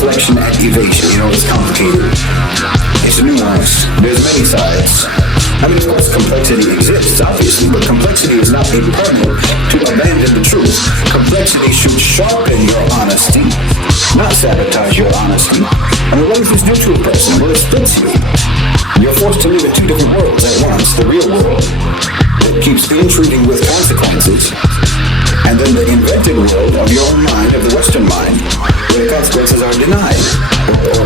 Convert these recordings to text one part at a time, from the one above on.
deflection and evasion. It's complicated. It's nuanced. There's many sides. I mean, of course, complexity exists, obviously, but complexity is not a permit to abandon the truth. Complexity should sharpen your honesty, not sabotage your honesty. And what does this do to a person? Well, it splits you. You're forced to live in two different worlds at once. The real world that keeps intruding with consequences, and then the invented world of your own mind, of the Western mind, where the consequences are denied, or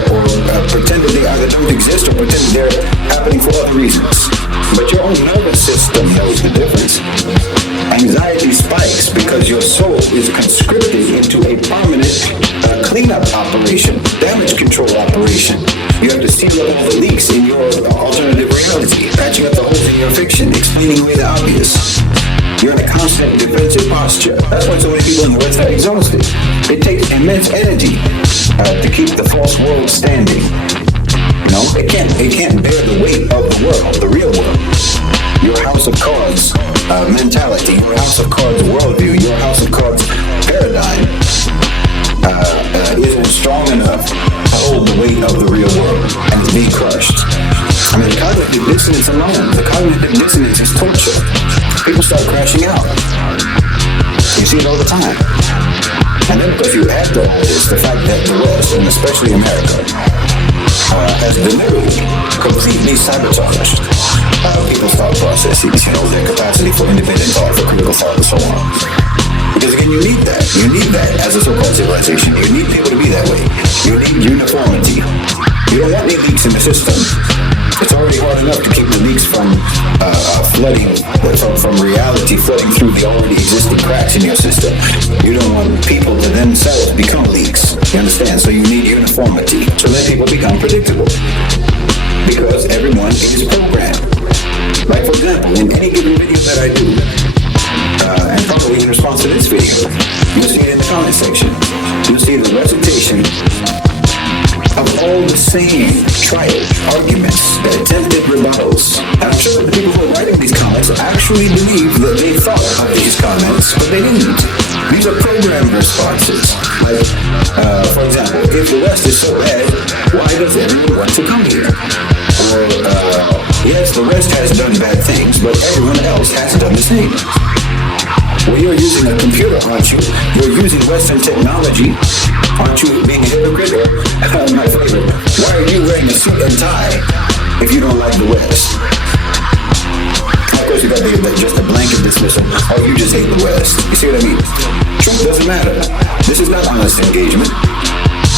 pretended they either don't exist or pretended they're happening for other reasons. But your own nervous system knows the difference. Anxiety spikes because your soul is conscripted into a permanent cleanup operation, damage control operation. You have to seal up all the leaks in your alternative reality, patching up the holes in your fiction, explaining away the obvious. You're in a constant defensive posture. That's why so many people in the West are exhausted. It takes immense energy to keep the false world standing. It can't bear the weight of the world, the real world. Your house of cards mentality, your house of cards worldview, your house of cards paradigm isn't strong enough to hold the weight of the real world, and it's being crushed. I mean, the cognitive dissonance alone, the cognitive dissonance is torture. People start crashing out. You see it all the time. And then because you add to all this the fact that the West, and especially America, has deliberately completely sabotaged people's thought processes, their capacity for independent thought, for critical thought, and so on. Because again, you need that. You need that as a so-called civilization. You need people to be that way. You need uniformity. You don't want any leaks in the system. It's already hard enough to keep the leaks from flooding, from reality flooding through the already existing cracks in your system. You don't want people to themselves become leaks. You understand? So you need uniformity. So let people become predictable. Because everyone is programmed. Like, for example, in any given video that I do, and probably in response to this video, you'll see it in the comment section. You'll see the recitation of all the same trial arguments, the attempted rebuttals. And I'm sure that the people who are writing these comments actually believe that they thought of these comments, but they didn't. These are programmed responses. Like, for example, if the West is so bad, why does everyone want to come here? Or, yes, the West has done bad things, but everyone else has done the same. Well, you're using a computer, aren't you? You're using Western technology. Aren't you being a hypocrite? Or, my favorite, why are you wearing a suit and tie if you don't like the West? Of course, you got just a blanket dismissal. Oh, you just hate the West. You see what I mean? Truth doesn't matter. This is not honest engagement.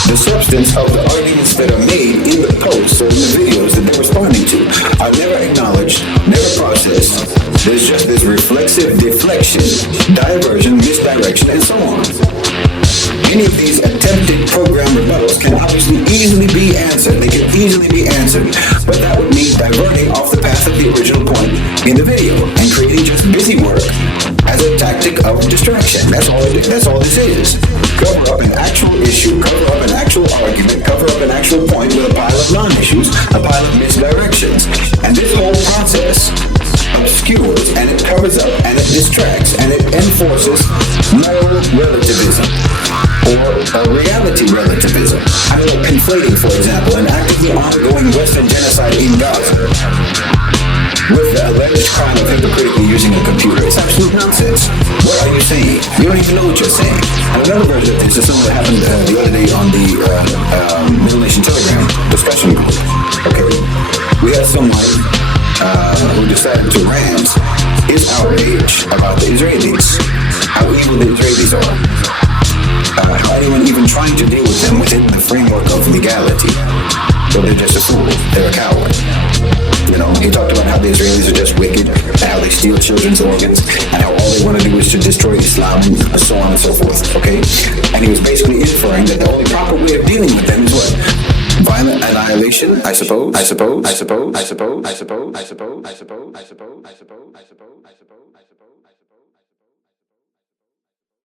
The substance of the arguments that are made in the posts or in the videos that they're responding to are never acknowledged, never processed. There's just this reflexive deflection, diversion, misdirection, and so on. Any of these attempted program rebuttals can obviously easily be answered. They can easily be answered, but that would mean diverting off the path of the original point in the video and creating just busy work as a tactic of distraction. That's all this is. Cover up an actual issue, cover up an actual argument, cover up an actual point with a pile of non-issues, a pile of misdirections. And this whole process obscures and it covers up and it distracts and it enforces moral relativism or reality relativism. I mean, conflating, for example, an actively ongoing Western genocide in Gaza with the alleged crime of hypocritically using a computer. It's absolute nonsense. What are you saying? You don't even know what you're saying. And another version of this is something that happened the other day on the Middle Nation Telegram discussion group. Okay, we had someone who decided to rant his outrage about the Israelis, how evil the Israelis are, how anyone even trying to deal with them within the framework of legality. So they're just a fool. They're a coward. He talked about how the Israelis are just wicked, and how they steal children's organs, and how all they want to do is to destroy Islam, and so on and so forth, okay? And he was basically inferring that the only proper way of dealing with them is what? Violent annihilation, I suppose.